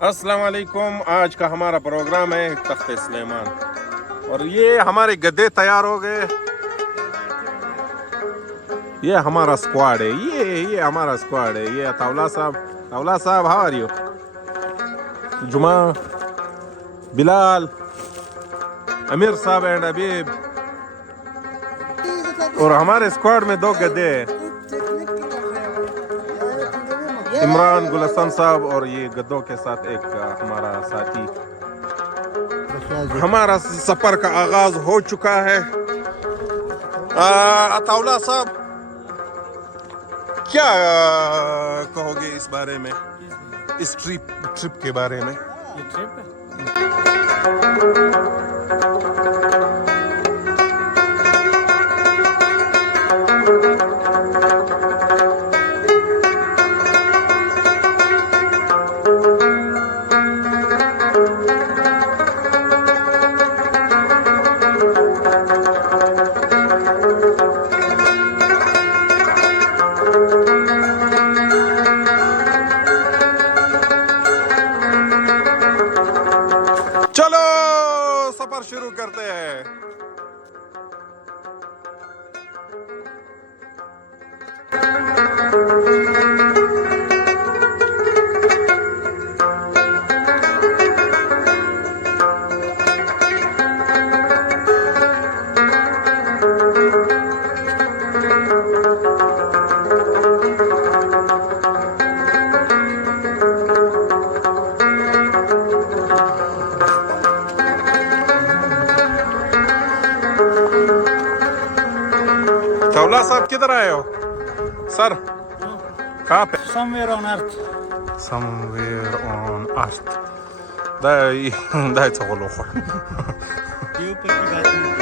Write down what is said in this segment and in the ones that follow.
अस्सलाम वालेकुम। आज का हमारा प्रोग्राम है तख्ते सुलेमान और ये हमारे गद्दे तैयार हो गए। ये हमारा स्क्वाड है। ये हमारा स्क्वाड है। ये तौला साहब हाउ आर यू? जुमा, बिलाल, अमीर साहब एंड अबीब। और हमारे स्क्वाड में दो गद्दे हैं, इमरान, गुलशन साहब और ये गद्दों के साथ एक हमारा साथी। हमारा सफर का आगाज हो चुका है। अताउल्ला साहब क्या कहोगे इस बारे में, इस ट्रिप के बारे में? ये ट्रिप चलो सफर शुरू करते हैं। तौला साहब किधर आए हो सर? कहाँ पे? somewhere on earth. Somewhere on earth. ده يتغلو ये ऊपर की बात नहीं।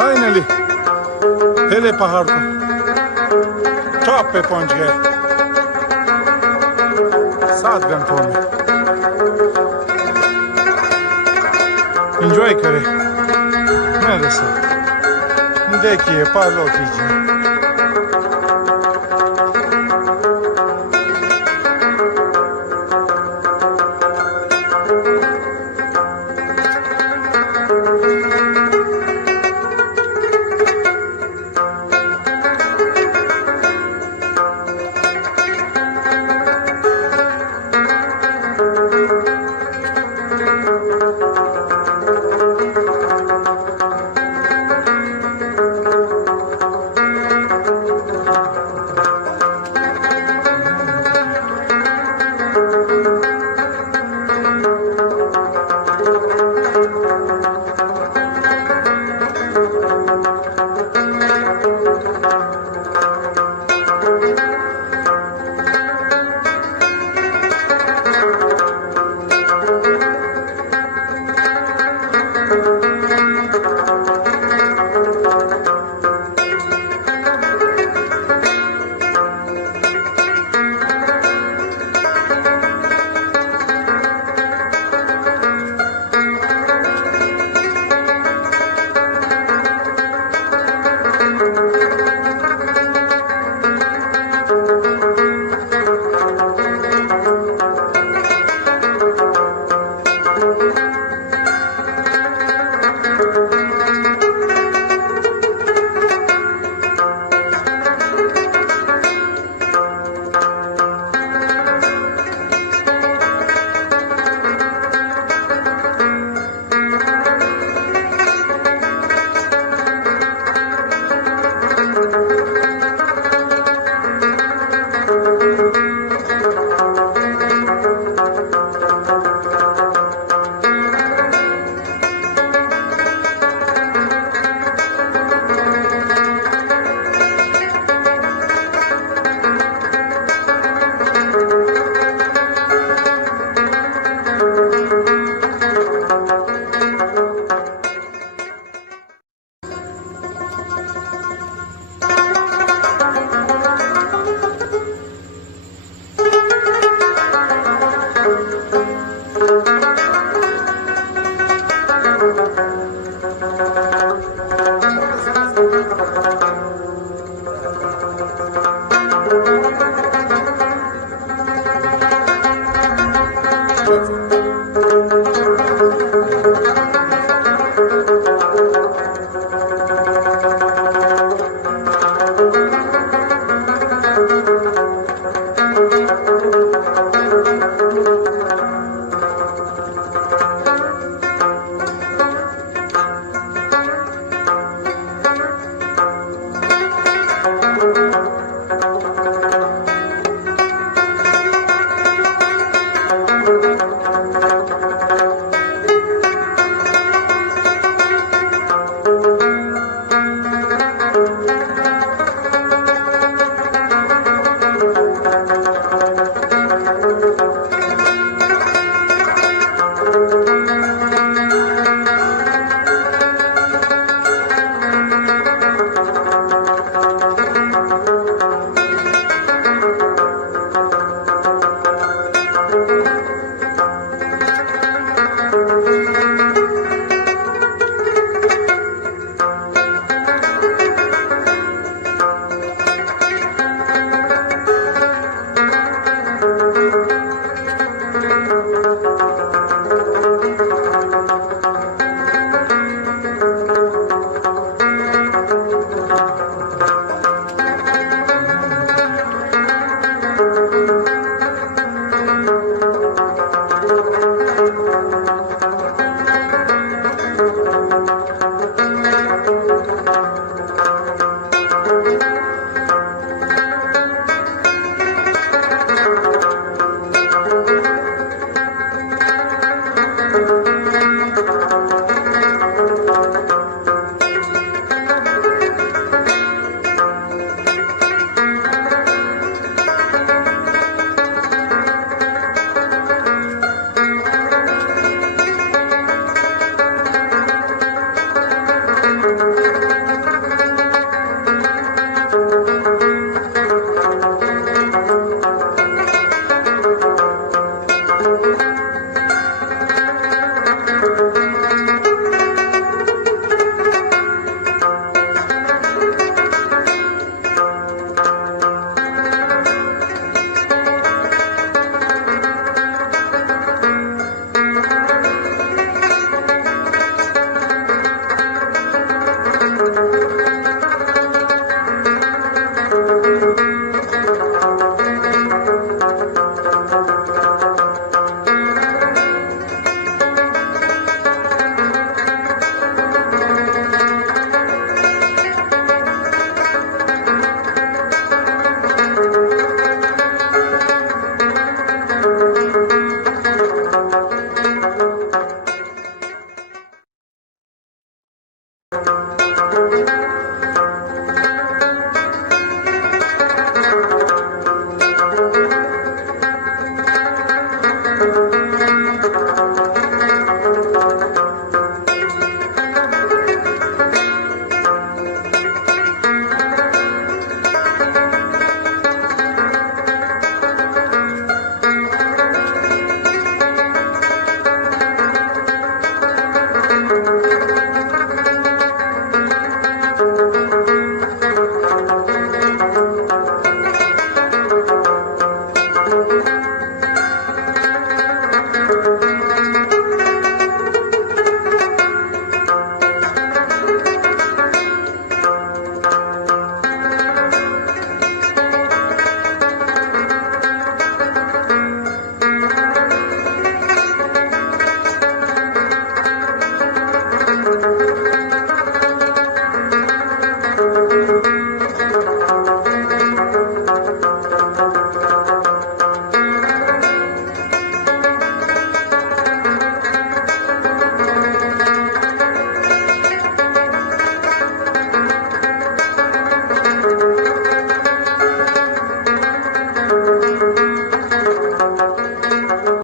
फाइनली हिले पहाड़ को टॉप पे पहुंच गए 7 घंटों में। एंजॉय करें मेरे साथ, देखिए, फॉलो कीजिए। है